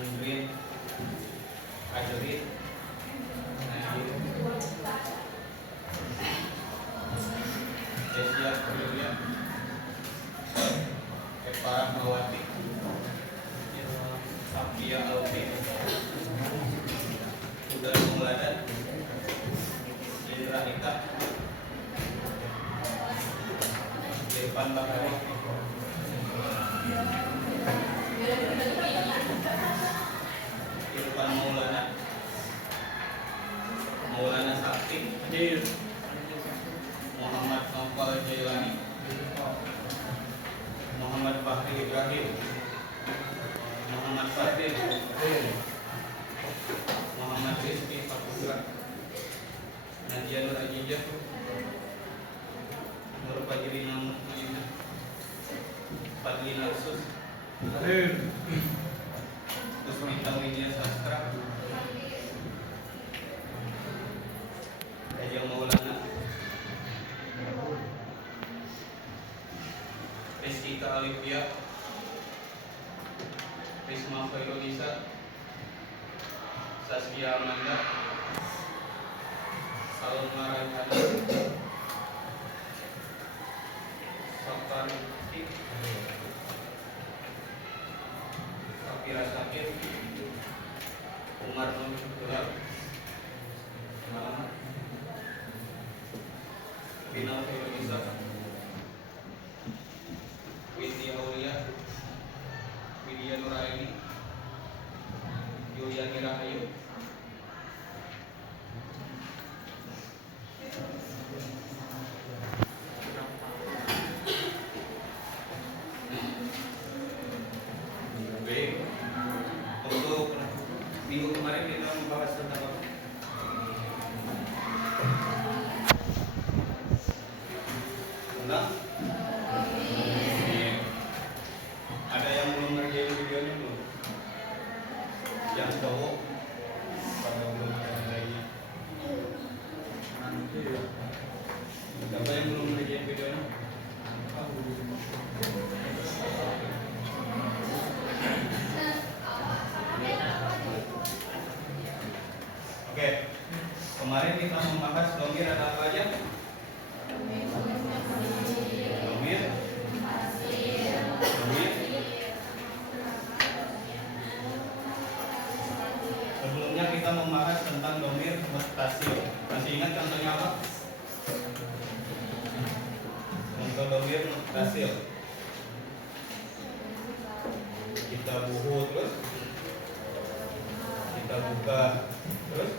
Andrin, Adrin, Nadir, Desia Julia, Eva Mawati, Sapia Alfi, Sudah Muladan, Indra Ika, Irfan Bakari, Irfan Maulana, Maulana Sakti, Muhammad Nopal Jailani, Muhammad Fahri Ibrahim, Muhammad Fadil, Muhammad Rizki Fakugra, Nadia Nur Ajijah, Nur Fajrina Mutmainah, Fadli Laksus, Kusmita Widya Sastra, Raja Maulana, Rizky Alifia, Risma Khairulisa, Saskia Amanda, Salma Raihana, Safar Rizky, Safira Sakir, Umar Nurul, Bina Khairulisa, Widya Aulia, Widya Nuraini, Yuliani Rahayu, baik. Untuk minggu kemarin kita membahas tentang apa? Tentang ada yang belum ngerjain videonya belum? Yang cowok pada belum ada lagi. Siapa yang belum ngerjain videonya? Oke, kemarin kita membahas domir ada apa aja? Domir, sebelumnya kita membahas tentang domir mustasil. Masih ingat contohnya apa? Contoh domir mustasil. Kita buhu terus, kita buka terus,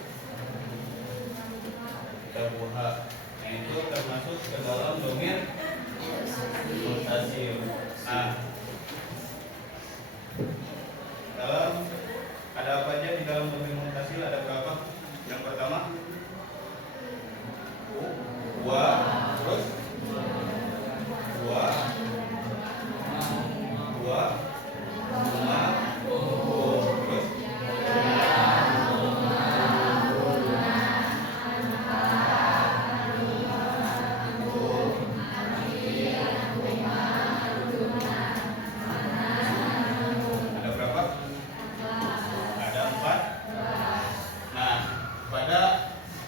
kita buha. Nah itu termasuk ke dalam domir mustasil. Nah, dalam ada apa aja di dalam domir mustasil? Ada berapa? Yang pertama wa, terus wa, ma, terus ada berapa? Ada 4. Nah, pada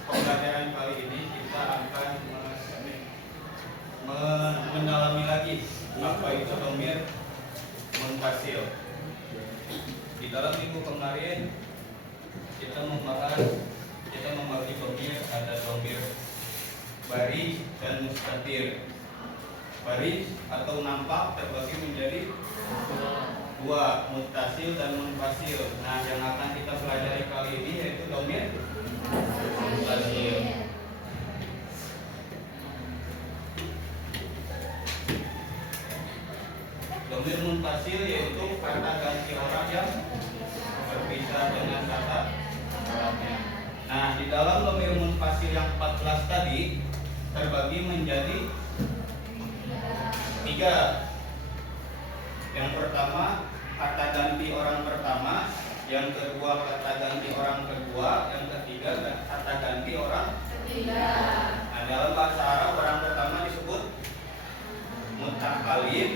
pembelajaran kali ini kita akan mendalami lagi apa itu domir munfasil. Di dalam minggu kemarin kita membagi domir, ada domir baris dan mustatir. Baris atau nampak terbagi menjadi 2, muttasil dan munfasil. Nah, yang akan kita pelajari kali ini yaitu domir muttasil. Domir munfasil yaitu kata ganti orang yang berpisah dengan kata orangnya. Nah, di dalam domir munfasil yang 14 tadi terbagi menjadi 3. Yang pertama kata ganti orang pertama, yang kedua kata ganti orang kedua, yang ketiga kata ganti orang ketiga. Nah, dalam bahasa Arab orang pertama disebut mutakalim,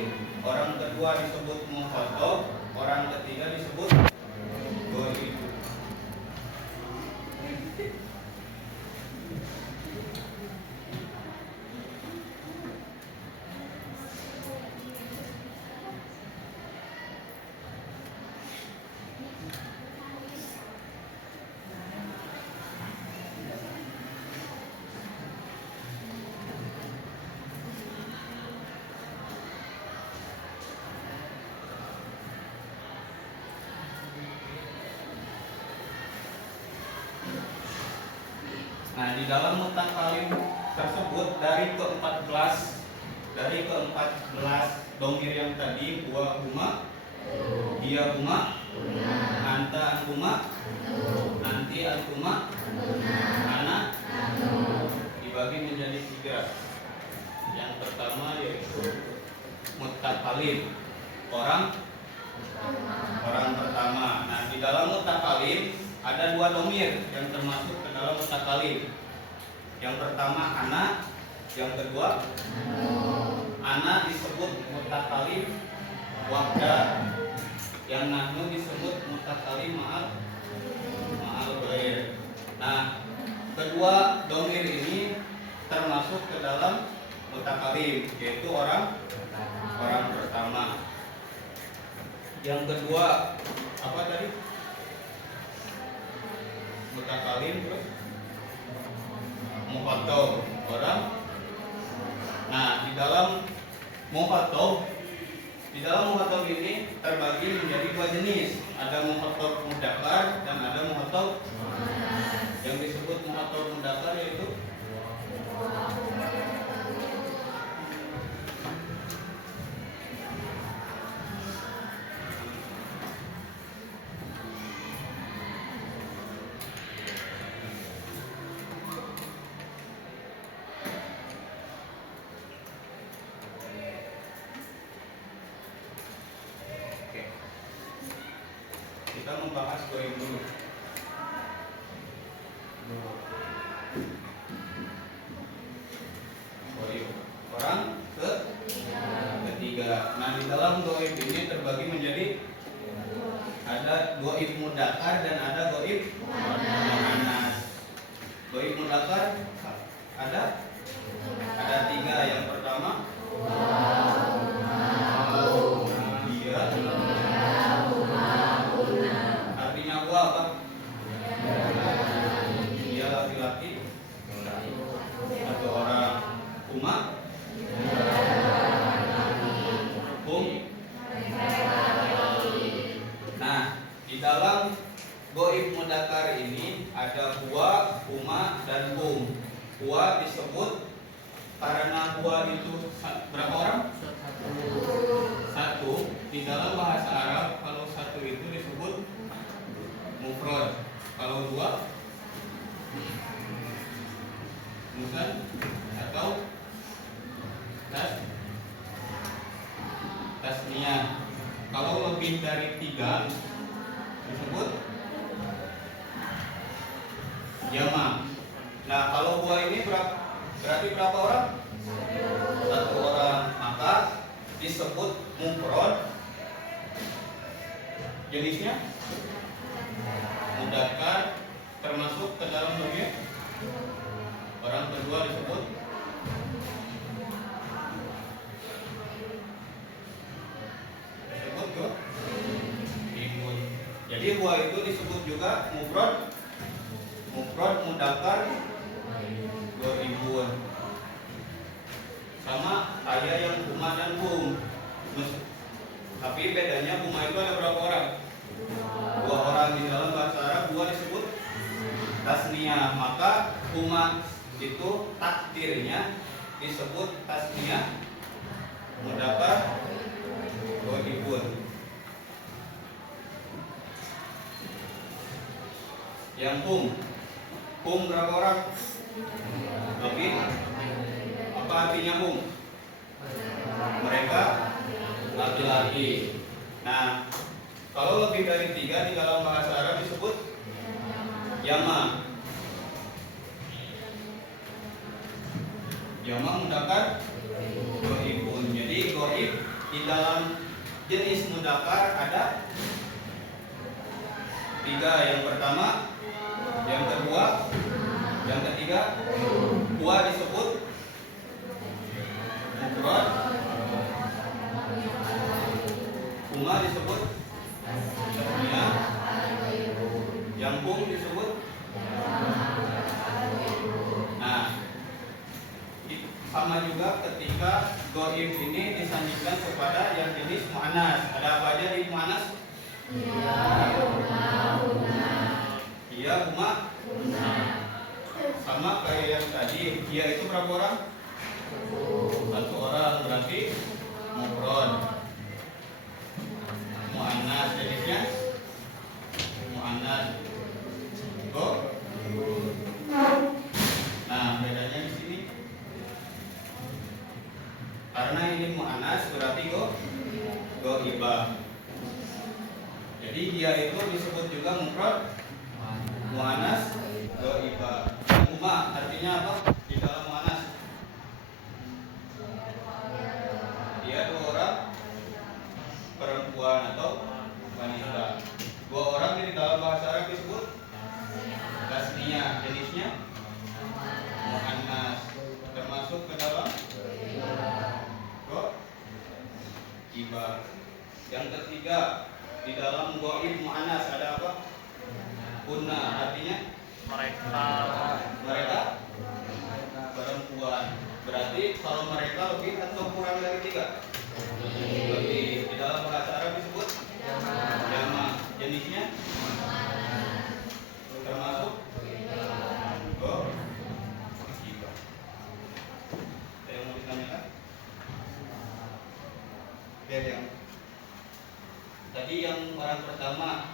orang kedua disebut mukhatab, orang ketiga disebut Nah, di dalam mutakalim tersebut dari ke-14 domir yang tadi, huwa huma, dia huma, anta anhuma, nanti anhuma, ana, dibagi menjadi 3. Yang pertama yaitu mutakalim, orang pertama. Nah, di dalam mutakalim ada 2 domir yang termasuk ke dalam mutakalim. Yang pertama ana, yang kedua ana disebut mutakalim wahda, yang nahnu disebut mutakalim ma'al ghair. Nah, kedua domir ini termasuk ke dalam mutakalim, yaitu orang pertama. Yang kedua apa tadi? Mutakalim, terus mukhatab, orang. Nah, di dalam mukhatab ini terbagi menjadi 2 jenis. Ada mukhatab mudzakkar dan ada mukhatab muannas. Yang disebut mukhatab mudzakkar yaitu kita membahas goib dulu. Goib orang ketiga. Nah, di dalam goib ini terbagi menjadi ada goib mudzakkar dan ada goib muannas. Goib mudzakkar ada 3. Yang pertama apa? Dia laki-laki atau orang. Huma Nah, di dalam goib mudzakkar ini ada huwa, huma, dan hum. Huwa disebut karena huwa itu berapa orang? 1. Di dalam bahasa Arab kalau 1 itu disebut mufrad, kalau 2 musan atau tasniyah. Kalau lebih dari 3 disebut jamak. Nah, kalau 2 ini berarti berapa orang? 1 orang, maka disebut mufrad. Jenisnya mudzakkar, termasuk ke dalam domir orang kedua disebut imun. Jadi huwa itu disebut juga mufrad mudzakkar ghaibun. Sama kayak yang huma dan hum. Tapi bedanya huma itu ada berapa orang? 2 orang. Di dalam bahasa Arab 2 disebut tasniyah, maka huma itu takdirnya disebut tasniyah mudzakkar ghaibun. Yang hum berapa orang? Lebih. Apa artinya hum? Mereka laki-laki. Nah, kalau lebih dari 3 di dalam bahasa Arab disebut jamak. Jamak mudzakkar ghaibun. Jadi ghaib di dalam jenis mudzakkar ada 3. Yang pertama, yang kedua, yang ketiga. Huwa disebut mufrad, huma disebut tasniyah, yang hum disebut. Nah, sama juga ketika ghaib ini disandingkan kepada yang jenis muannas. Ada apa aja di muannas? Iya, huma. Sama mufrad, muannas, dhaifah. Huma artinya apa? Di dalam muannas. Dia dua orang perempuan atau wanita. Dua orang di dalam bahasa Arab disebut tasniyah, jenisnya muannas, termasuk ke dalam dhaifah. Yang ketiga, di dalam dhaif muannas ada apa? Kunna, artinya mereka perempuan. Berarti kalau mereka lebih atau kurang dari tiga? Lebih. Di dalam bahasa Arab disebut jama, jenisnya termasuk dhaifah. Ada yang mau ditanyakan? Biar yang tadi yang orang pertama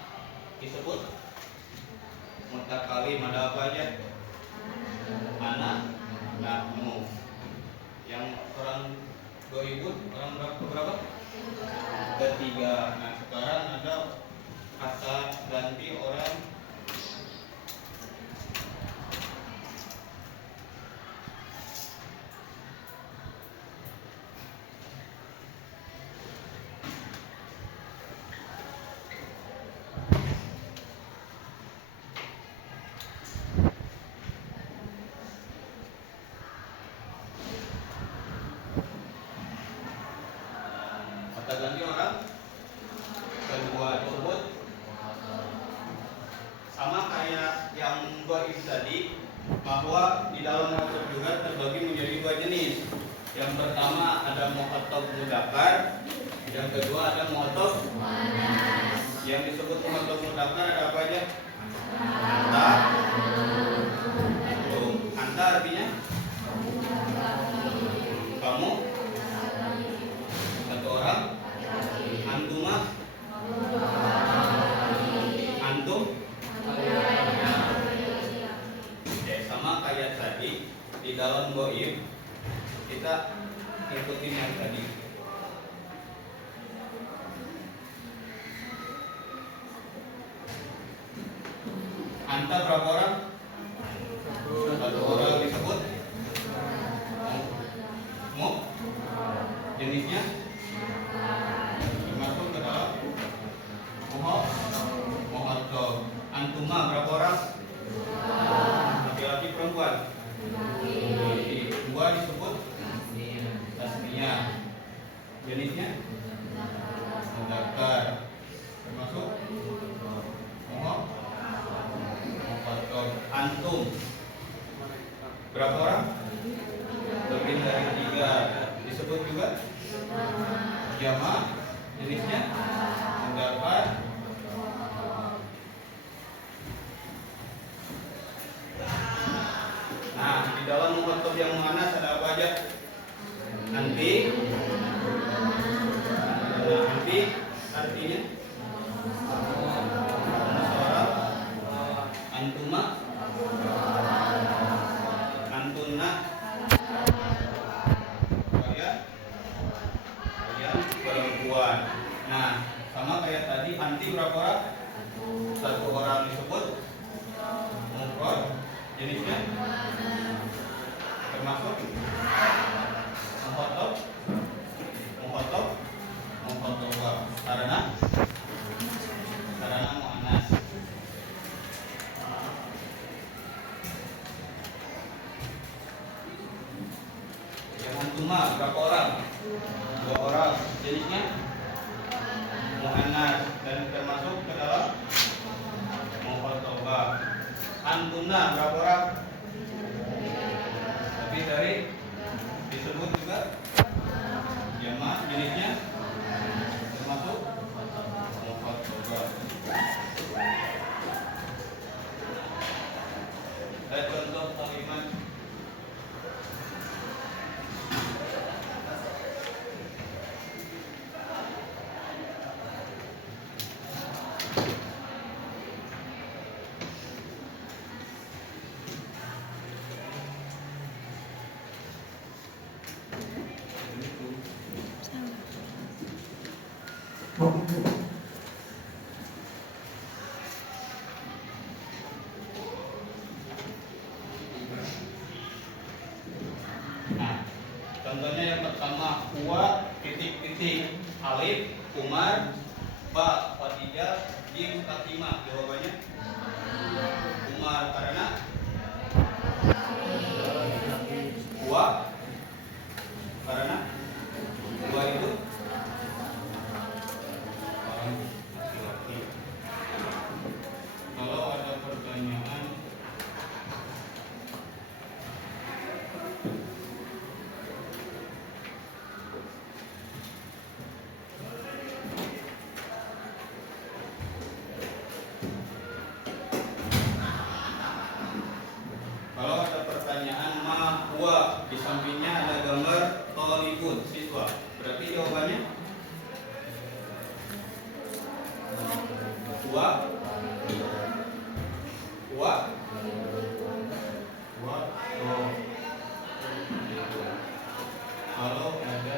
disebut mutakalim, ada apa aja? Anak, nahnu. Yang orang dhaifun, orang berapa? Ketiga. Nah sekarang ada kata ganti orang kedua disebut sama kayak yang dhaif tadi, bahwa di dalam mu'atab juga terbagi menjadi dua jenis. Yang pertama ada mu'atab mudzakkar, yang kedua ada mu'atab muannas. Yang disebut mu'atab mudzakkar ada apa aja? Anta, antum. Anta artinya kamu, satu orang. Antuma, antum. Ya, sama kayak tadi di dalam dhaif kita ikutin yang tadi. Anta berapa orang? Satu orang disebut mu, jenisnya termasuk ke dalam mu'atab. Antuma berapa orang? Laki-laki perempuan? Laki. Dua disebut tasniyah, jenisnya mudzakkar, termasuk mu'atab. Antum berapa orang? Lebih dari tiga, disebut juga jama, jenisnya mudzakkar. Nah, di dalam mu'atab yang muannas ada apa aja? Nanti. Nah, nanti artinya seorang. Antuma, antunna, kalian perempuan. Nah, sama kayak tadi, anti berapa orang? Satu orang disebut mufrad, jenisnya termasuk mu'atab karena muannas. Yang antuma berapa orang? Dua orang, jenisnya muannas dan termasuk ke dalam mu'atab. Antuna berapa orang? Lebih dari, disebut juga jama, jenisnya termasuk mu'atab. Ada contoh kalimat pertama Uwa titik-titik Alif Umar, Ba Khadijah, Jim Fatimah. Jawabannya Umar karena Uwa karena Uwa itu orang laki-laki. Kalau ada pertanyaan ma huwa di sampingnya ada gambar thalibun siswa. Berarti jawabannya huwa huwa huwa kalau ada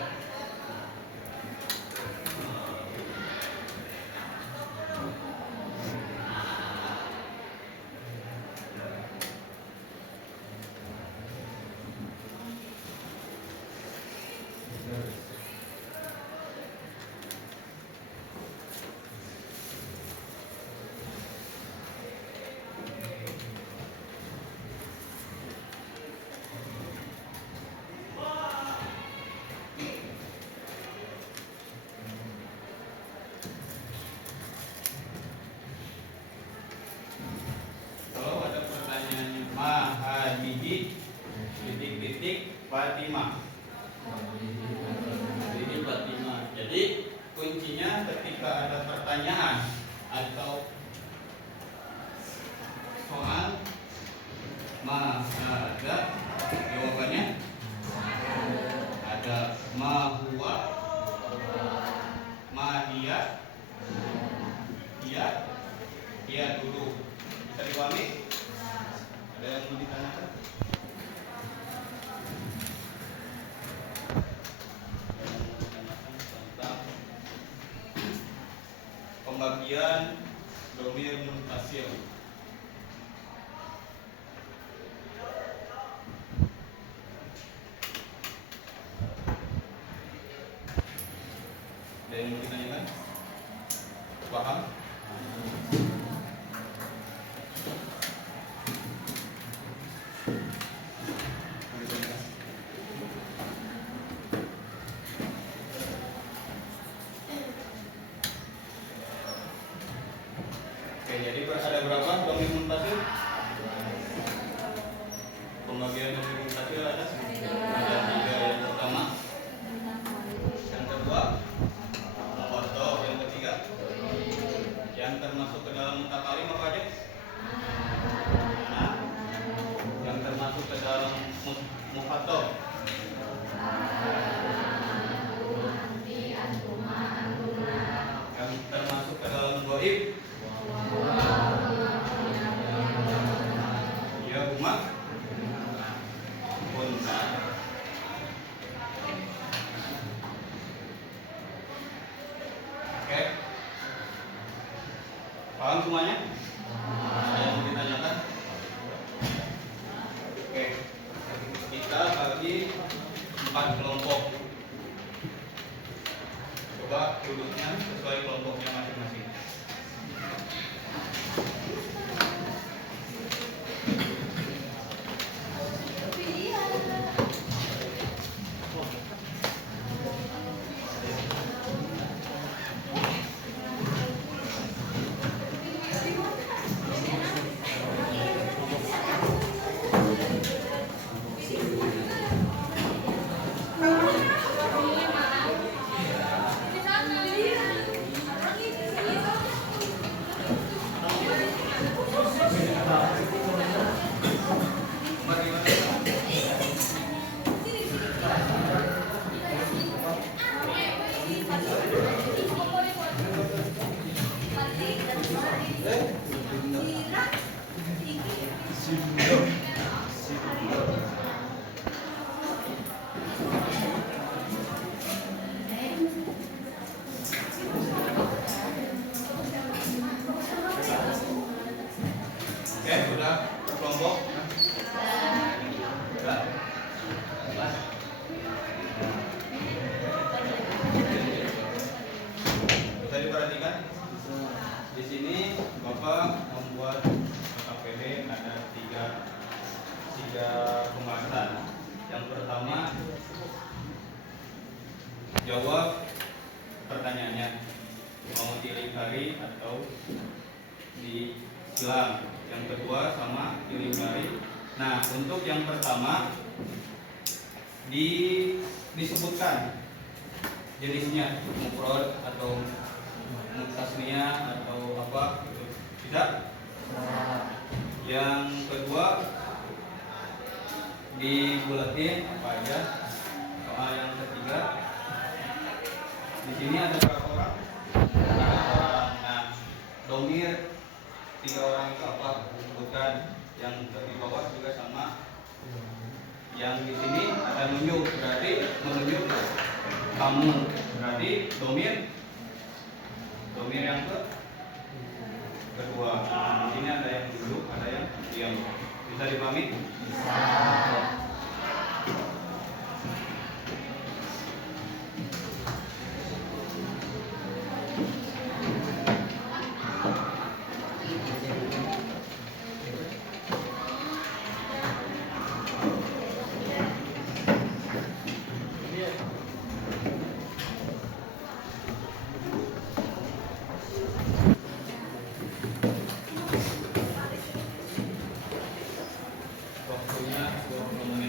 titik Fatimah. Titik Fatimah. Jadi kuncinya ketika ada pertanyaan atau soal ada jawabannya ada ma huwa, ma hiya, iya dulu. Bisa dipahami? Ada yang mau ditanyakan? Pembagian dhamir munfasil. Ada yang mau ditanyakan? Paham? Jadi ada berapa dhamir munfasil? Pembagian dhamir munfasil ada 3. Yang pertama, yang kedua, atau yang ketiga, yang termasuk ke dalam mutakalim apa aja? Nah, yang termasuk ke dalam mukhatab. Yang termasuk ke dalam ghaib. Ya umat unta. Oke, paham semuanya? Ada yang mau ditanyakan? Oke, kita bagi 4 kelompok. Coba duduknya sesuai kelompoknya masing-masing. Oke, sudah berkelompok? Sudah? silang. Yang kedua sama iring jari. Nah, untuk yang pertama disebutkan jenisnya, mufrad atau tasniah atau apa gitu. Bisa? Yang kedua dibulatin apa aja. Soal yang ketiga di sini ada berapa orang? Ada orang. Nah, domir 3 orang itu apa? Disebutkan. Yang di bawah juga sama. Yang di sini ada nunjuk, berarti menunjuk kamu. Berarti domir yang kedua. Di sini ada yang duduk, ada yang diam. Bisa dipahami? Bisa. Waktunya 20 menit.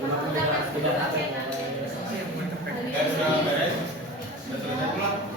Sudah beres? Sudah selesai pulang?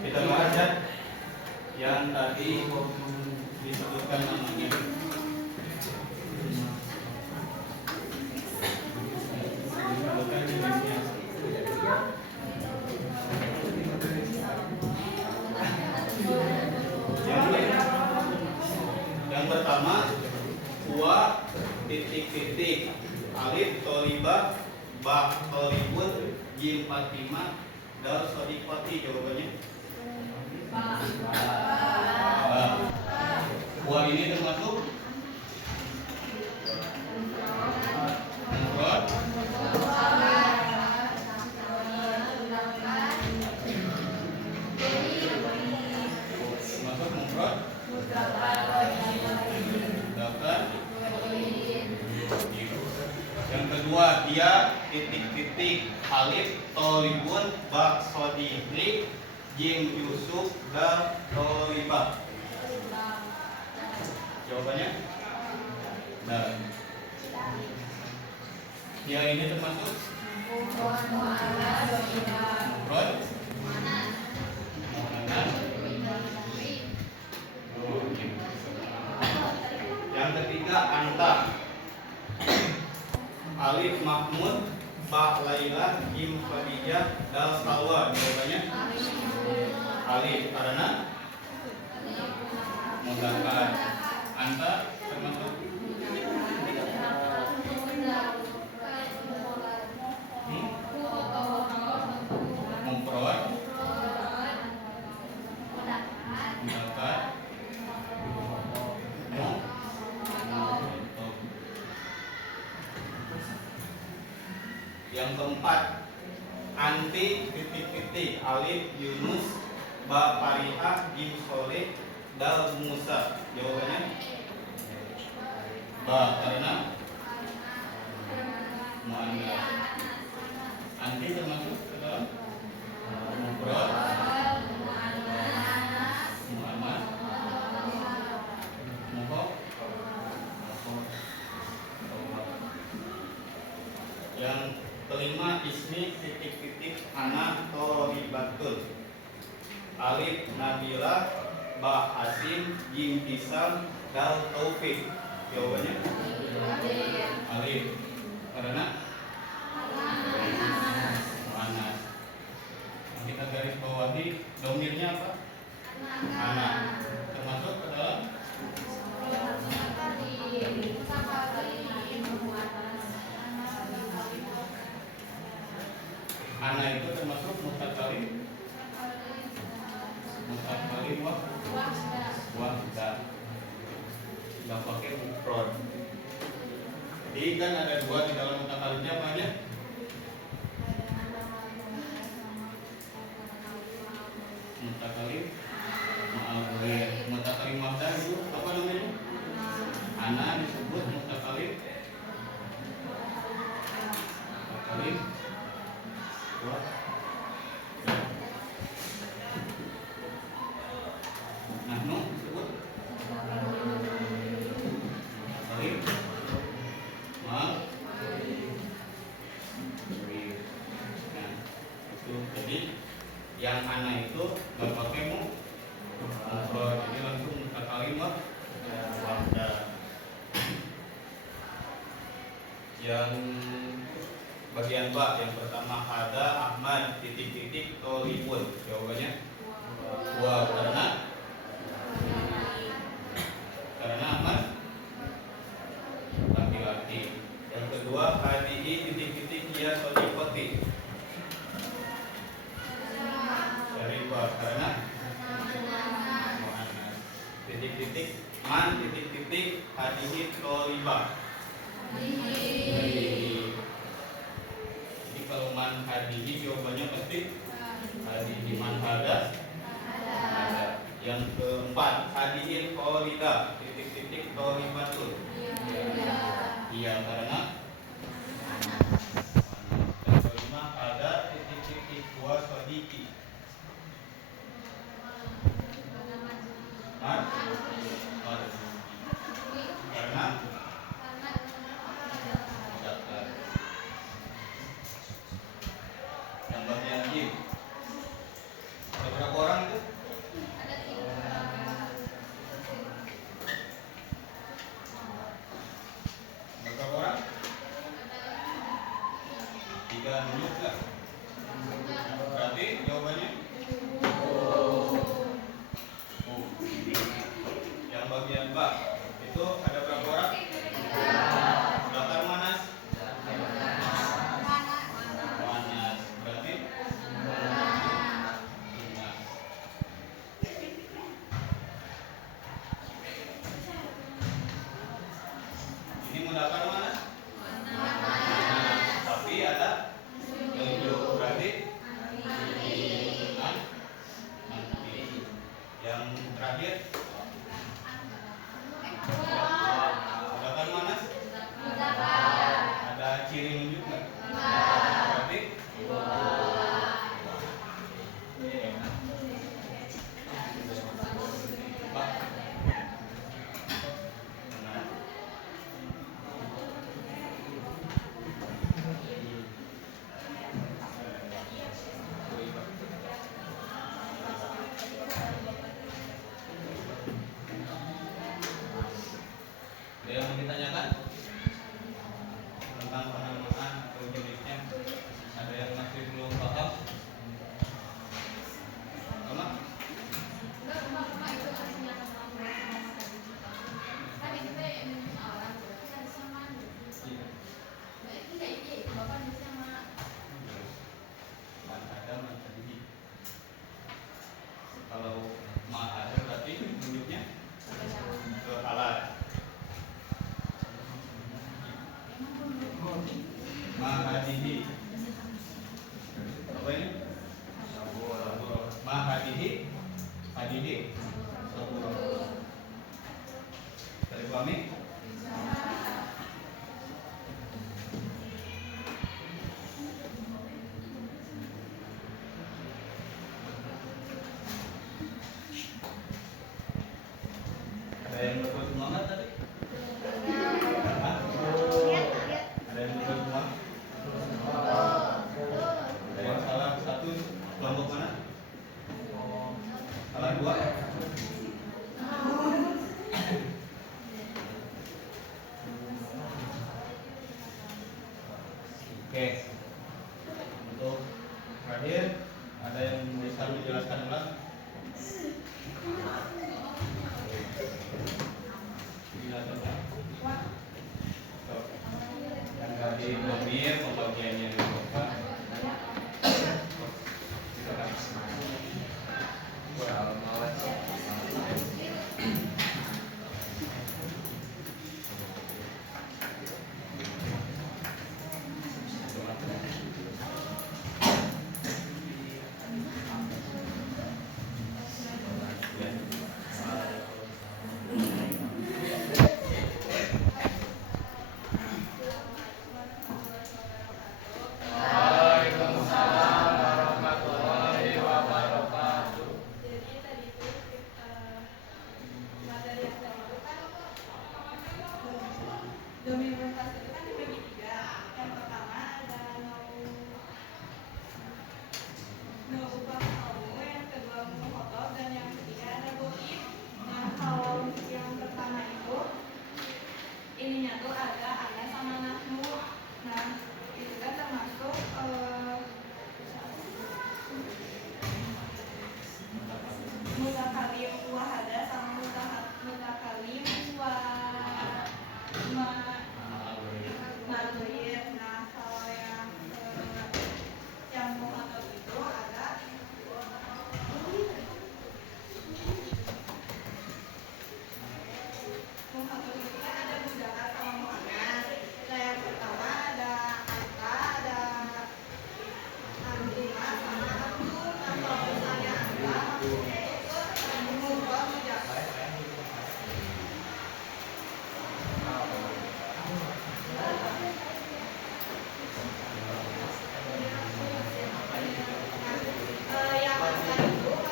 Kita bahas ya yang tadi disebutkan namanya. Yang pertama, wa titik-titik alif tolibah ba tolibun jim fatimah dal sodikoti. Jawabannya wa ini termasuk mufrad, termasuk mufrad, mudzakkar. Yang kedua, dia titik-titik alif tolibun ba sodikri jim Yusuf dal tolibah. Jawabannya nah. Ya ini termasuk mufrad. Yang ketiga, anta alif Mahmud ba Laila jim Khadijah dal Salwa. Jawabannya alif karena mudzakkar. Anta termasuk mufrad, mudzakkar. Yang keempat, anti titik-titik alif Yunus ba Fariha jim Soleh dal Musa. Jawabannya ba karena muannas. Anti termasuk ke dalam mufrad muannas mudhaf. Yang kelima, ismi titik-titik ana thoribatul alif Nabila ba Hasim jim Hisam dal Taufik. Jawabannya alif karena muannas. Kita garis bawahi domirnya apa? Anak. Termasuk ke dalam anak itu termasuk mutakalim wahda. Nggak pakai mufrad. Jadi kan ada dua di dalam mutakalimnya banyak. Mutakalim ma'al-ghair. Mutakalim wahda itu apa namanya? Anak disebut mutakalim nahnu disebut mutakalim ma'al. Nah, itu jadi yang anak itu nggak pakai mufrad, jadi langsung mutakalim wahda. Yang bagian ba yang pertama ada Ahmad titik-titik tolibun. Jawabannya wa karena Ahmad laki-laki. Yang kedua hadihi titik-titik ya sodikoti. Syarifah karena muannas. Titik-titik man titik-titik hadihi tolibah. Jadi kalau man hadihi jawabannya pasti hadihi. Man hada. Yang keempat hadihin qolida titik-titik qolibatul. Iya karena yang kelima ada titik-titik wa sodiki. Karena yang bagian jim ada berapa orang itu? Berapa orang? 3 menit lah. Berarti jawabannya yang bagian ba itu ada berapa orang? Bakar manas. Berarti ini mudakar manas. Tapi ada tujuh. Berarti nanti. Yang terakhir mudakar manas. Ada ciri nunjuk nggak? Berarti ada yang mau ditanyakan tentang penamaan atau jenisnya? Ada yang masih belum paham? Sama? Kalau ma'ada berarti menunjuknya ke alat. Ma'adihi Ada yang lupa semua nggak tadi? Ada yang lupa semua? Ada yang salah satu kelompok mana? Salah dua? Oke. Untuk terakhir, ada yang bisa menjelaskan ulang? Yang tadi domir pembagiannya dibuka. Dokumentasi itu kan dibagi tiga. Yang pertama ada no upah kamu, yang kedua muhotob, dan yang ketiga ada goib. Nah kalau yang pertama itu ininya tuh ada sama nahnu. Nah itu kan termasuk mutakalim wahada sama mutakalim Maluir. Nah kalau yang muhotob itu ada muhotob itu kan ada mudzakkar sama muannats. Nah yang pertama ada anta, ada antuma sama antum. Nah kalau misalnya anta maksudnya itu mudzakkar mudzakkar. Yang anta itu maksudnya tuh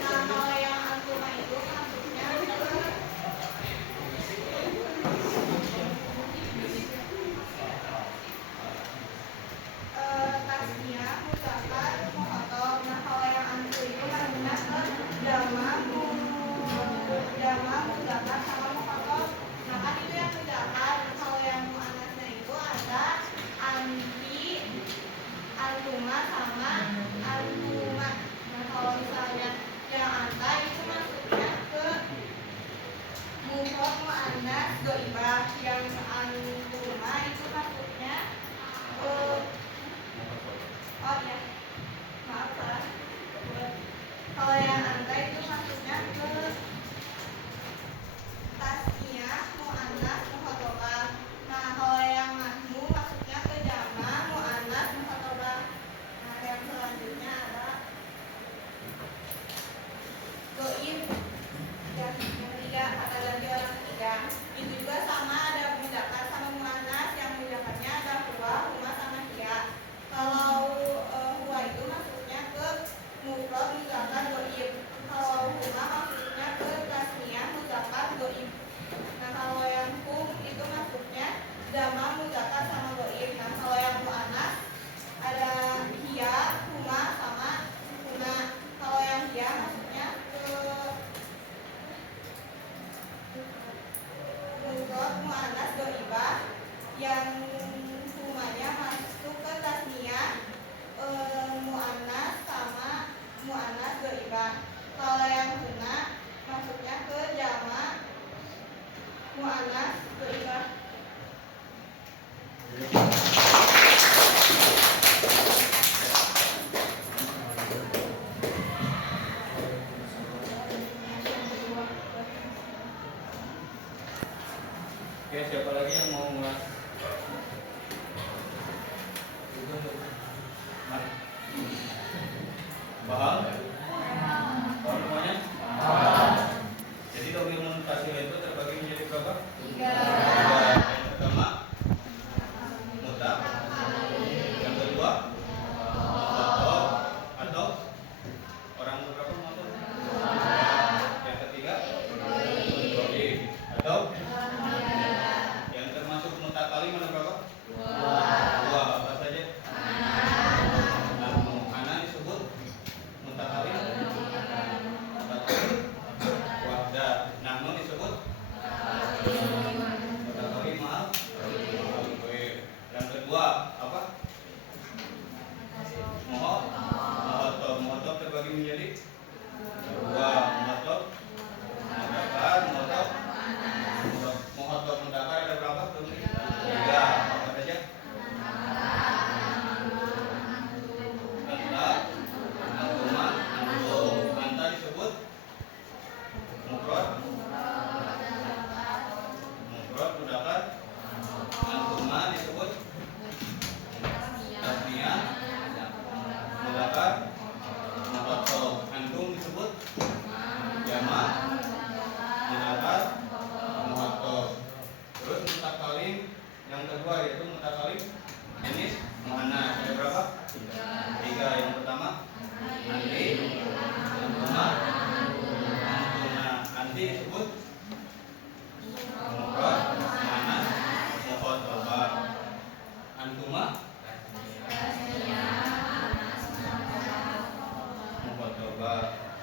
nah kalau yang antuma itu maksudnya tasniah, mudzakkar, muhotob. Nah kalau yang antum itu maksudnya jama' mudzakkar sama muhotob. Nah kan itu yang mudzakkar. Kalau yang muannasnya itu ada anti, antuma sama antuma. Nah kalau misalnya yang anta itu masuknya ke mufrad muannas dhaifah, yang antuma itu masuknya ke oh ya maaf salah. Kalau yang anta itu masuknya ke tasniyah muannas mukhotobah. Nah kalau yang nahnu masuknya ke jama' muannas mukhotobah. Nah yang selanjutnya ada goib, yang ketiga kata ganti orang ketiga. Itu juga sama, ada mudzakkar sama muannas. Yang mudzakarnya ada huwa, huma sama hiya. Kalau huwa itu masuknya ke mufrad mudzakkar goib. Kalau huma masuknya ke tasniyah mudzakkar goib. Nah kalau yang hum itu masuknya jama' mudzakkar sama goib. Nah kalau yang muannas ada hiya, huma sama huna. Kalau yang hiya masuknya ke mufrad muannas dhaifah, yang humanya masuk ke tasniyah muannas sama muannas dhaifah. Kalau yang huna masuknya ke jama' muannas dhaifah. Oke, siapa lagi yang mau ngulas? Paham? Paham semuanya? Jadi domir munfasil itu terbagi menjadi berapa? 3. Yang pertama mutlak, yang kedua mutlaq atau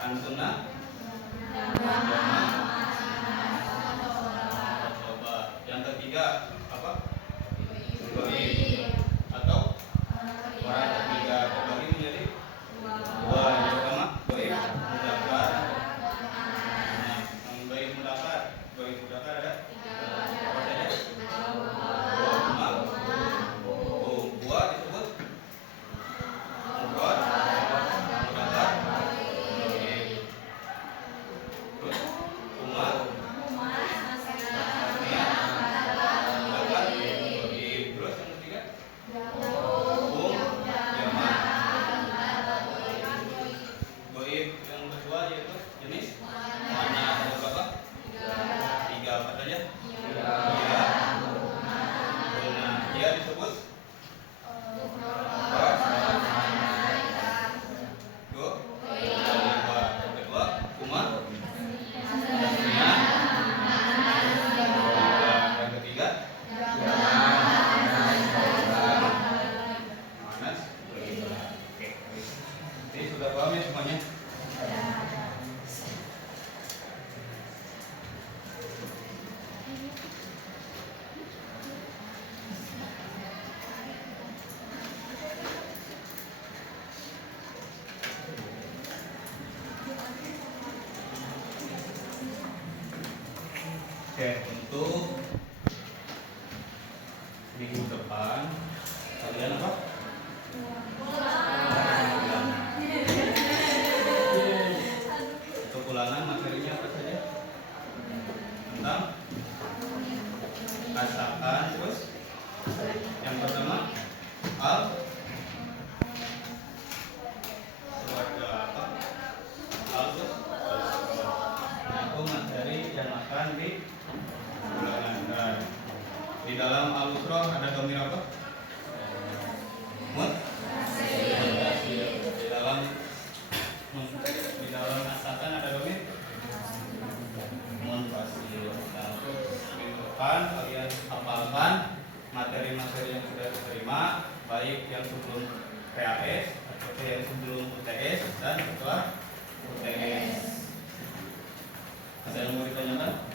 Ansuna. Coba. Yang ketiga apa? Goib. Atau orang ketiga kembali menjadi dua. Yang pertama goib mudakar. Nah, goib mudakar ada apa saja? Dua disebut mufrad mudakar goib. Terus umat tasniah mudakar goib. Terus yang ketiga jamak goib. Yang kedua yaitu jenis mana ada berapa? Tiga apa saja? Iya. Dia disebut yang kedua umat tasniah. Yang ketiga manas. Oke. Jadi sudah paham ya semuanya? Oke, untuk minggu depan kalian apa? Untuk ulangan materinya apa saja? Tentang asalkan. Terus yang pertama al keluarga apa? Alus. Aku materi yang akan di ulangan. Di dalam al-usroh ada domir apa? Di dalam asalkan ada domir munfasil. Nah, untuk minggu depan kalian hafalkan materi-materi yang sudah diterima, baik yang sebelum PAS atau yang sebelum UTS dan setelah UTS. Ada yang mau ditanyakan?